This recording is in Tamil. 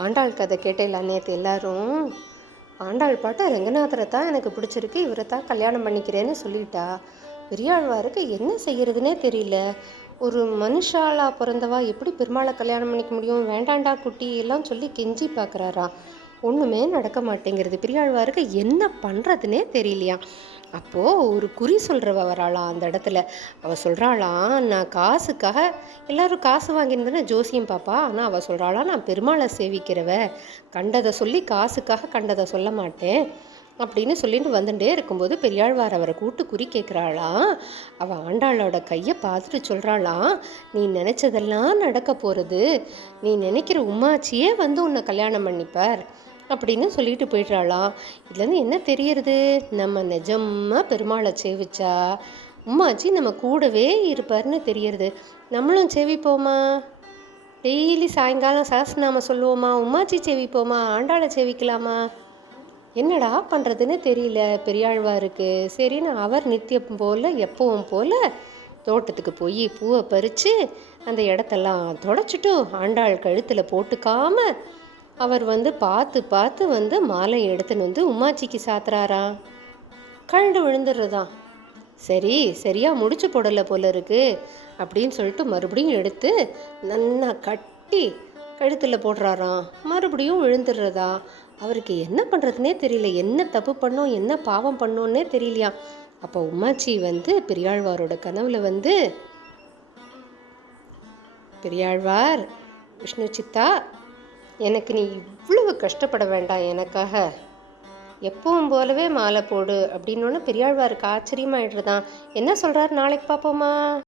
ஆண்டாள் கதை கேட்டேல நேற்று எல்லாரும். ஆண்டாள் பாட்டு ரங்கநாதரை தான் எனக்கு பிடிச்சிருக்கு, இவரை தான் கல்யாணம் பண்ணிக்கிறேன்னு சொல்லிட்டா. பெரியாழ்வாருக்கு என்ன செய்யறதுனே தெரியல. ஒரு மனுஷாலா பிறந்தவா எப்படி பெருமாளை கல்யாணம் பண்ணிக்க முடியும்? வேண்டாண்டா குட்டி எல்லாம் சொல்லி கெஞ்சி பார்க்குறாரா. ஒன்றுமே நடக்க மாட்டேங்கிறது. பெரியாழ்வாருக்கு என்ன பண்ணுறதுனே தெரியலையா. அப்போது ஒரு குறி சொல்கிறவ வராளாம் அந்த இடத்துல. அவள் சொல்கிறாளாம், நான் காசுக்காக, எல்லோரும் காசு வாங்கியிருந்தேன்னா ஜோசியம் பாப்பா, ஆனால் அவள் சொல்கிறாளாம், நான் பெருமாளை சேவிக்கிறவ, கண்டதை சொல்லி காசுக்காக கண்டதை சொல்ல மாட்டேன் அப்படின்னு சொல்லிட்டு வந்துட்டே இருக்கும்போது பெரியாழ்வார் அவரை கூட்டு குறி கேட்குறாளாம். அவள் ஆண்டாளோட கையை பார்த்துட்டு சொல்கிறாளாம், நீ நினச்சதெல்லாம் நடக்க போகிறது, நீ நினைக்கிற உமாச்சியே வந்து உன்னை கல்யாணம் பண்ணிப்பார் அப்படின்னு சொல்லிட்டு போயிடுறாளாம். இதுலேருந்து என்ன தெரியறது? நம்ம நிஜமாக பெருமாளை சேவிச்சா உம்மாச்சி நம்ம கூடவே இருப்பார்னு தெரியறது. நம்மளும் சேவிப்போமா? டெய்லி சாயங்காலம் சஹஸ்ரநாமம் சொல்லுவோமா? உம்மாச்சி சேவிப்போமா? ஆண்டாளை சேவிக்கலாமா? என்னடா பண்ணுறதுன்னு தெரியல பெரியாழ்வாருக்கு. சரின்னு அவர் நித்தியம் போல் எப்பவும் போல் தோட்டத்துக்கு போய் பூவை பறித்து அந்த இடத்தெல்லாம் தொடச்சிட்டு ஆண்டாள் கழுத்தில் போட்டுக்காம அவர் பார்த்து பார்த்து மாலை எடுத்துன்னு உமாச்சிக்கு சாத்துறாரா. கழண்டு விழுந்துடுறதான். சரி சரியாக முடிச்சு போடலை போல இருக்கு அப்படின்னு சொல்லிட்டு மறுபடியும் எடுத்து நல்லா கட்டி கழுத்தில் போடுறாராம். மறுபடியும் விழுந்துடுறதா. அவருக்கு என்ன பண்ணுறதுனே தெரியல. என்ன தப்பு பண்ணோம், என்ன பாவம் பண்ணோன்னே தெரியலையா. அப்போ உமாச்சி பெரியாழ்வாரோட கனவுல பெரியாழ்வார், விஷ்ணு சித்தா, எனக்கு நீ இவ்வளவு கஷ்டப்பட வேண்டாம், எனக்காக எப்பவும் போலவே மாலை போடு அப்படின்னோன்னு பெரியாழ்வாருக்கு ஆச்சரியமாயிடுறதான். என்ன சொல்கிறார் நாளைக்கு பார்ப்போமா?